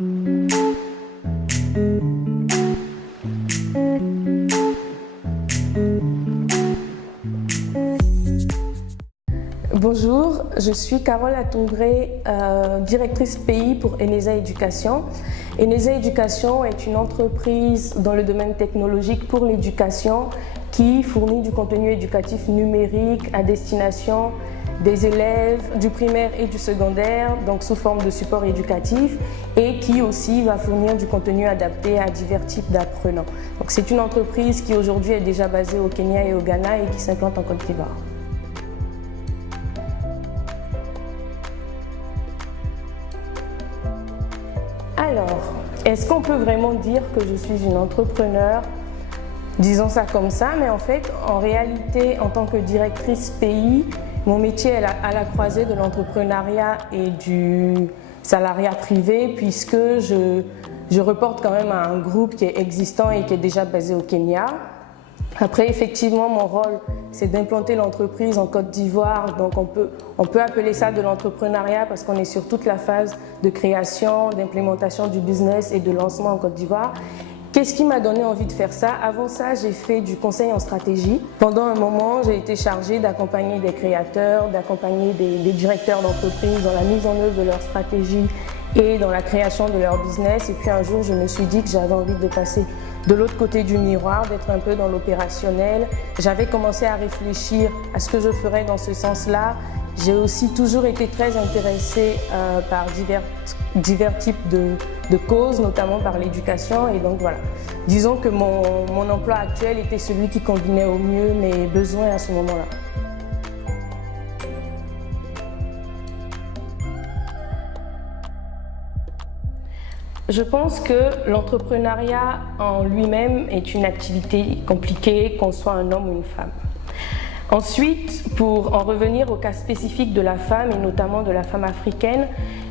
Bonjour, je suis Carole Atumbré, directrice pays pour Eneza Éducation. Eneza Éducation est une entreprise dans le domaine technologique pour l'éducation qui fournit du contenu éducatif numérique à destination des élèves du primaire et du secondaire, donc sous forme de support éducatif, et qui aussi va fournir du contenu adapté à divers types d'apprenants. Donc c'est une entreprise qui aujourd'hui est déjà basée au Kenya et au Ghana et qui s'implante en Côte d'Ivoire. Alors, est-ce qu'on peut vraiment dire que je suis une entrepreneure? Disons ça comme ça, mais en fait, en réalité, en tant que directrice pays, mon métier est à la croisée de l'entrepreneuriat et du salariat privé, puisque je reporte quand même à un groupe qui est existant et qui est déjà basé au Kenya. Après, effectivement, mon rôle, c'est d'implanter l'entreprise en Côte d'Ivoire. Donc, on peut appeler ça de l'entrepreneuriat parce qu'on est sur toute la phase de création, d'implémentation du business et de lancement en Côte d'Ivoire. Qu'est-ce qui m'a donné envie de faire ça? Avant ça, j'ai fait du conseil en stratégie. Pendant un moment, j'ai été chargée d'accompagner des créateurs, d'accompagner des directeurs d'entreprise dans la mise en œuvre de leur stratégie et dans la création de leur business. Et puis un jour, je me suis dit que j'avais envie de passer de l'autre côté du miroir, d'être un peu dans l'opérationnel. J'avais commencé à réfléchir à ce que je ferais dans ce sens-là. J'ai aussi toujours été très intéressée par divers types de causes, notamment par l'éducation. Et donc voilà, disons que mon emploi actuel était celui qui combinait au mieux mes besoins à ce moment-là. Je pense que l'entrepreneuriat en lui-même est une activité compliquée, qu'on soit un homme ou une femme. Ensuite, pour en revenir au cas spécifique de la femme et notamment de la femme africaine,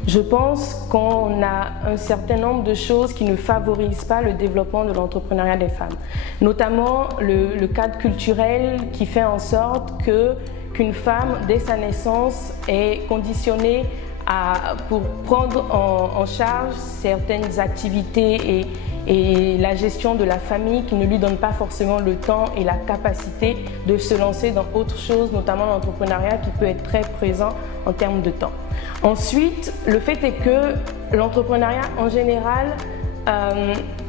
je pense qu'on a un certain nombre de choses qui ne favorisent pas le développement de l'entrepreneuriat des femmes. Notamment le cadre culturel qui fait en sorte qu'une femme, dès sa naissance, est conditionnée pour prendre en charge certaines activités et la gestion de la famille qui ne lui donne pas forcément le temps et la capacité de se lancer dans autre chose, notamment l'entrepreneuriat qui peut être très présent en termes de temps. Ensuite, le fait est que l'entrepreneuriat en général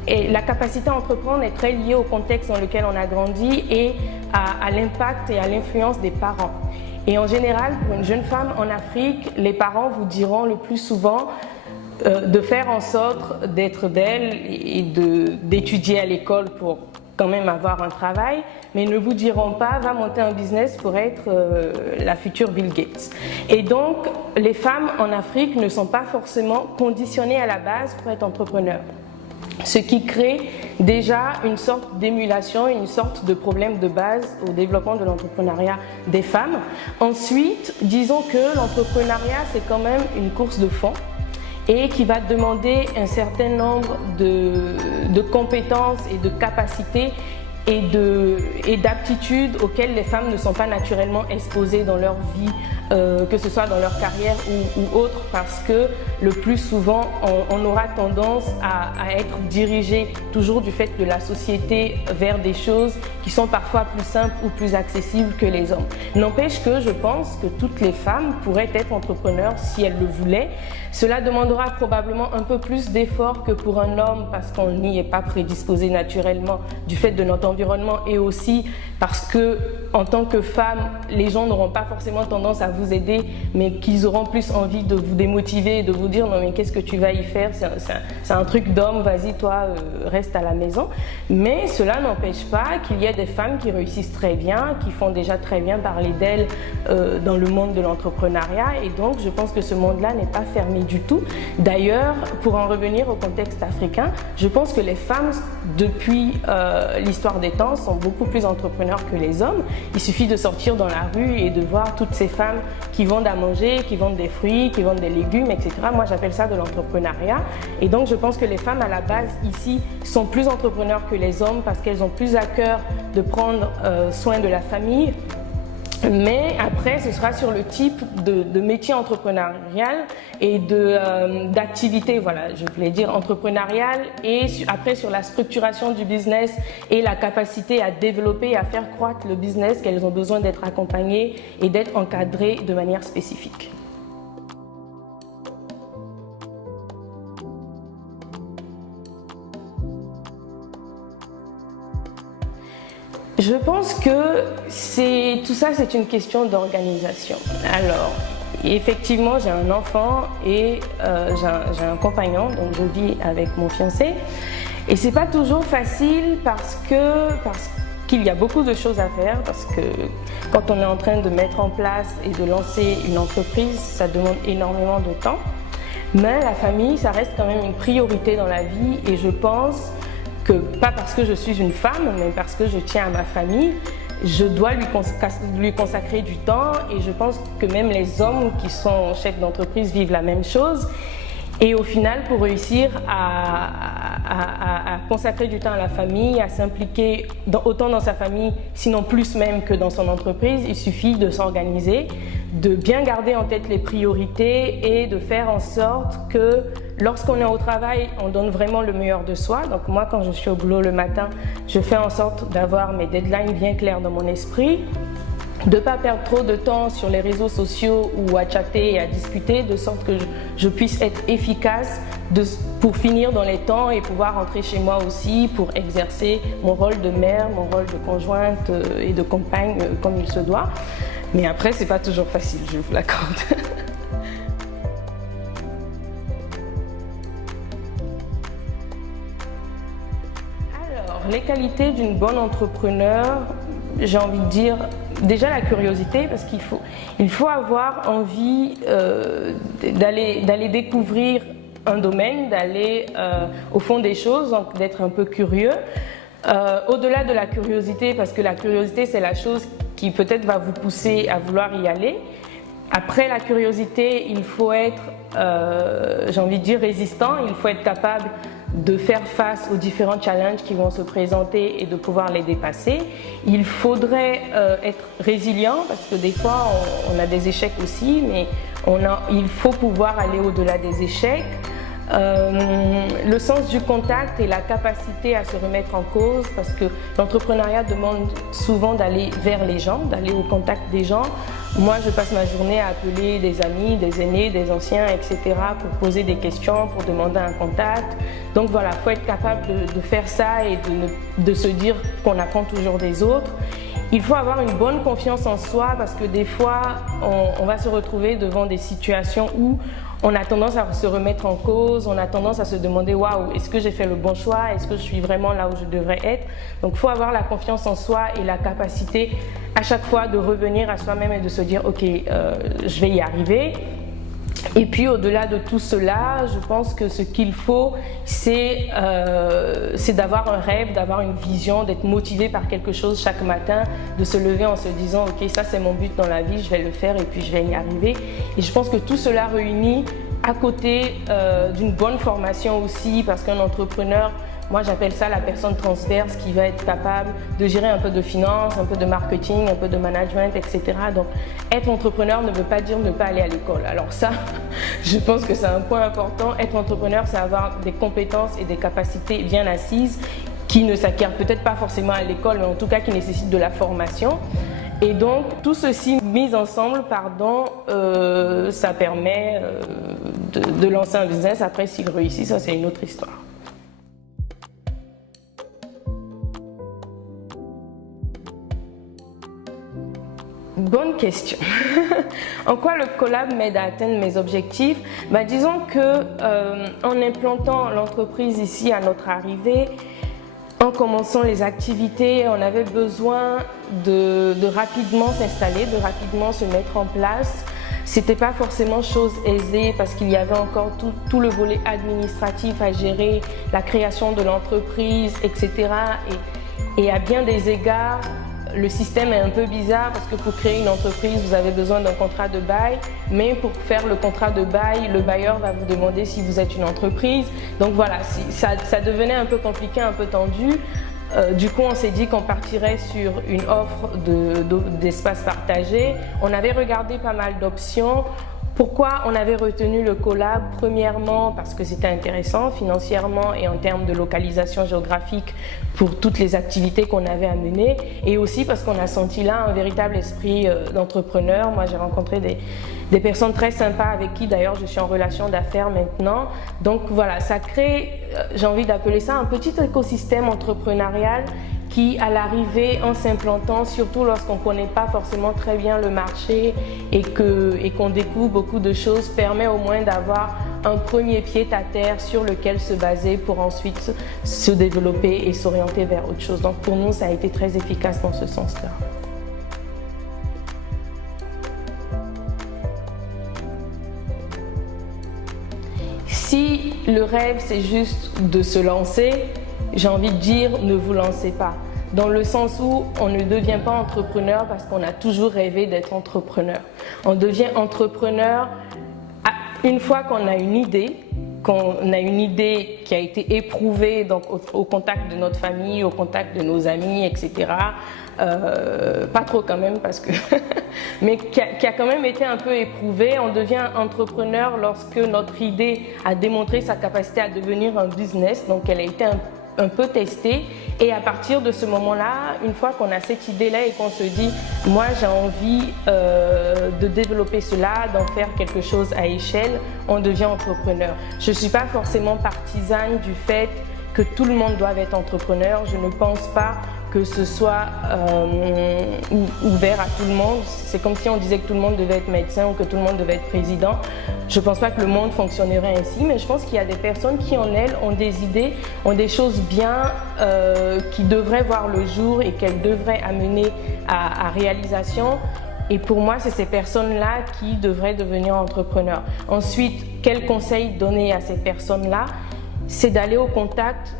et la capacité à entreprendre est très liée au contexte dans lequel on a grandi et à l'impact et à l'influence des parents. Et en général, pour une jeune femme en Afrique, les parents vous diront le plus souvent de faire en sorte d'être belle et d'étudier à l'école pour quand même avoir un travail, mais ne vous diront pas va monter un business pour être la future Bill Gates. Et donc, les femmes en Afrique ne sont pas forcément conditionnées à la base pour être entrepreneurs. Ce qui crée déjà une sorte d'émulation, une sorte de problème de base au développement de l'entrepreneuriat des femmes. Ensuite, disons que l'entrepreneuriat, c'est quand même une course de fond et qui va demander un certain nombre de compétences et de capacités et d'aptitudes auxquelles les femmes ne sont pas naturellement exposées dans leur vie, que ce soit dans leur carrière ou autre, parce que le plus souvent, on aura tendance à être dirigé toujours du fait de la société vers des choses qui sont parfois plus simples ou plus accessibles que les hommes. N'empêche que je pense que toutes les femmes pourraient être entrepreneurs si elles le voulaient. Cela demandera probablement un peu plus d'efforts que pour un homme parce qu'on n'y est pas prédisposé naturellement du fait de notre environnement et aussi parce que en tant que femme, les gens n'auront pas forcément tendance à vous aider, mais qu'ils auront plus envie de vous démotiver et de vous dire non mais qu'est-ce que tu vas y faire, c'est un truc d'homme, vas-y toi reste à la maison. Mais cela n'empêche pas qu'il y ait des femmes qui réussissent très bien, qui font déjà très bien parler d'elles dans le monde de l'entrepreneuriat et donc je pense que ce monde-là n'est pas fermé du tout. D'ailleurs, pour en revenir au contexte africain, je pense que les femmes depuis l'histoire des temps sont beaucoup plus entrepreneurs que les hommes. Il suffit de sortir dans la rue et de voir toutes ces femmes qui vendent à manger, qui vendent des fruits, qui vendent des légumes, etc. Moi, j'appelle ça de l'entrepreneuriat. Et donc, je pense que les femmes, à la base, ici, sont plus entrepreneurs que les hommes parce qu'elles ont plus à cœur de prendre soin de la famille, Mais après, ce sera sur le type de métier entrepreneurial et d'activité, voilà, je voulais dire entrepreneurial, et après sur la structuration du business et la capacité à développer et à faire croître le business, qu'elles ont besoin d'être accompagnées et d'être encadrées de manière spécifique. Je pense que tout ça, c'est une question d'organisation. Alors, effectivement, j'ai un enfant et j'ai un compagnon, donc je vis avec mon fiancé. Et c'est pas toujours facile parce qu'il y a beaucoup de choses à faire, parce que quand on est en train de mettre en place et de lancer une entreprise, ça demande énormément de temps. Mais la famille, ça reste quand même une priorité dans la vie, et je pense que, pas parce que je suis une femme, mais parce que je tiens à ma famille, je dois lui consacrer du temps, et je pense que même les hommes qui sont chefs d'entreprise vivent la même chose. Et au final, pour réussir à consacrer du temps à la famille, à s'impliquer autant dans sa famille, sinon plus même que dans son entreprise, il suffit de s'organiser, de bien garder en tête les priorités et de faire en sorte que lorsqu'on est au travail, on donne vraiment le meilleur de soi. Donc moi, quand je suis au boulot le matin, je fais en sorte d'avoir mes deadlines bien clairs dans mon esprit, de ne pas perdre trop de temps sur les réseaux sociaux ou à chatter et à discuter, de sorte que je puisse être efficace pour finir dans les temps et pouvoir rentrer chez moi aussi pour exercer mon rôle de mère, mon rôle de conjointe et de compagne comme il se doit. Mais après, c'est pas toujours facile, je vous l'accorde. Alors, les qualités d'une bonne entrepreneur, j'ai envie de dire, déjà la curiosité, parce qu'il faut avoir envie d'aller découvrir un domaine, d'aller au fond des choses, donc d'être un peu curieux. Au-delà de la curiosité, parce que la curiosité, c'est la chose qui peut-être va vous pousser à vouloir y aller. Après la curiosité, il faut être, j'ai envie de dire, résistant, il faut être capable de faire face aux différents challenges qui vont se présenter et de pouvoir les dépasser. Il faudrait être résilient, parce que des fois on a des échecs aussi, mais il faut pouvoir aller au-delà des échecs. Le sens du contact et la capacité à se remettre en cause, parce que l'entrepreneuriat demande souvent d'aller vers les gens, d'aller au contact des gens. Moi, je passe ma journée à appeler des amis, des aînés, des anciens, etc. pour poser des questions, pour demander un contact. Donc voilà, il faut être capable de faire ça et de se dire qu'on apprend toujours des autres. Il faut avoir une bonne confiance en soi, parce que des fois, on va se retrouver devant des situations où on a tendance à se remettre en cause, on a tendance à se demander « Waouh, est-ce que j'ai fait le bon choix? Est-ce que je suis vraiment là où je devrais être ?» Donc il faut avoir la confiance en soi et la capacité à chaque fois de revenir à soi-même et de se dire « Ok, je vais y arriver ». Et puis au-delà de tout cela, je pense que ce qu'il faut, c'est d'avoir un rêve, d'avoir une vision, d'être motivé par quelque chose chaque matin, de se lever en se disant « Ok, ça c'est mon but dans la vie, je vais le faire et puis je vais y arriver ». Et je pense que tout cela réuni à côté d'une bonne formation aussi, parce qu'un entrepreneur, moi j'appelle ça la personne transverse qui va être capable de gérer un peu de finance, un peu de marketing, un peu de management, etc. Donc être entrepreneur ne veut pas dire ne pas aller à l'école. Alors ça, je pense que c'est un point important. Être entrepreneur, c'est avoir des compétences et des capacités bien assises qui ne s'acquièrent peut-être pas forcément à l'école, mais en tout cas qui nécessitent de la formation. Et donc tout ceci mis ensemble, ça permet de lancer un business. Après, s'il réussit, ça c'est une autre histoire. Bonne question. En quoi le collab m'aide à atteindre mes objectifs? Disons que en implantant l'entreprise ici à notre arrivée, en commençant les activités, on avait besoin de rapidement s'installer, de rapidement se mettre en place. C'était pas forcément chose aisée, parce qu'il y avait encore tout le volet administratif à gérer, la création de l'entreprise, etc. Et à bien des égards, le système est un peu bizarre, parce que pour créer une entreprise, vous avez besoin d'un contrat de bail, mais pour faire le contrat de bail, le bailleur va vous demander si vous êtes une entreprise. Donc voilà, ça devenait un peu compliqué, un peu tendu. Du coup, on s'est dit qu'on partirait sur une offre d'espace partagé. On avait regardé pas mal d'options. Pourquoi on avait retenu le collab? Premièrement, parce que c'était intéressant financièrement et en termes de localisation géographique pour toutes les activités qu'on avait à mener, et aussi parce qu'on a senti là un véritable esprit d'entrepreneur. Moi, j'ai rencontré des personnes très sympas avec qui d'ailleurs je suis en relation d'affaires maintenant. Donc voilà, ça crée, j'ai envie d'appeler ça un petit écosystème entrepreneurial qui, à l'arrivée, en s'implantant, surtout lorsqu'on ne connaît pas forcément très bien le marché et qu'on découvre beaucoup de choses, permet au moins d'avoir un premier pied à terre sur lequel se baser pour ensuite se développer et s'orienter vers autre chose. Donc pour nous, ça a été très efficace dans ce sens-là. Si le rêve, c'est juste de se lancer, j'ai envie de dire, ne vous lancez pas. Dans le sens où on ne devient pas entrepreneur parce qu'on a toujours rêvé d'être entrepreneur. On devient entrepreneur une fois qu'on a une idée, qui a été éprouvée donc au contact de notre famille, au contact de nos amis, etc. Pas trop quand même parce que mais qui a quand même été un peu éprouvée. On devient entrepreneur lorsque notre idée a démontré sa capacité à devenir un business, donc elle a été un peu testée, et à partir de ce moment-là, une fois qu'on a cette idée-là et qu'on se dit moi j'ai envie de développer cela, d'en faire quelque chose à échelle, on devient entrepreneur. Je ne suis pas forcément partisane du fait que tout le monde doit être entrepreneur. Je ne pense pas que ce soit ouvert à tout le monde. C'est comme si on disait que tout le monde devait être médecin ou que tout le monde devait être président. Je ne pense pas que le monde fonctionnerait ainsi, mais je pense qu'il y a des personnes qui en elles ont des idées, ont des choses bien qui devraient voir le jour et qu'elles devraient amener à réalisation. Et pour moi, c'est ces personnes-là qui devraient devenir entrepreneurs. Ensuite, quel conseil donner à ces personnes-là? C'est d'aller au contact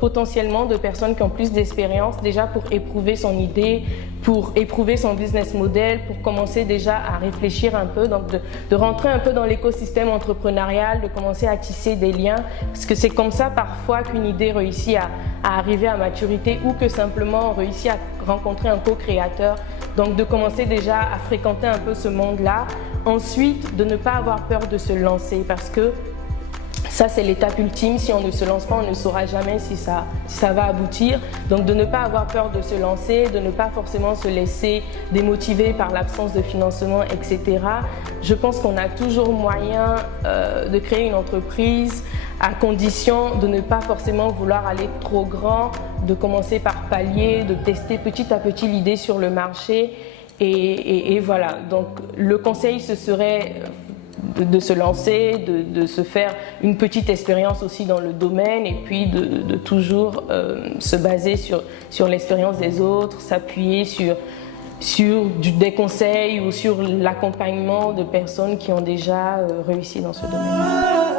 potentiellement de personnes qui ont plus d'expérience déjà pour éprouver son idée, pour éprouver son business model, pour commencer déjà à réfléchir un peu, donc de rentrer un peu dans l'écosystème entrepreneurial, de commencer à tisser des liens, parce que c'est comme ça parfois qu'une idée réussit à arriver à maturité ou que simplement on réussit à rencontrer un co-créateur. Donc de commencer déjà à fréquenter un peu ce monde-là. Ensuite, de ne pas avoir peur de se lancer parce que ça, c'est l'étape ultime. Si on ne se lance pas, on ne saura jamais si ça va aboutir. Donc, de ne pas avoir peur de se lancer, de ne pas forcément se laisser démotiver par l'absence de financement, etc. Je pense qu'on a toujours moyen de créer une entreprise à condition de ne pas forcément vouloir aller trop grand, de commencer par palier, de tester petit à petit l'idée sur le marché. Et voilà. Donc, le conseil, ce serait de se lancer, de se faire une petite expérience aussi dans le domaine et puis de toujours se baser sur l'expérience des autres, s'appuyer sur des conseils ou sur l'accompagnement de personnes qui ont déjà réussi dans ce domaine.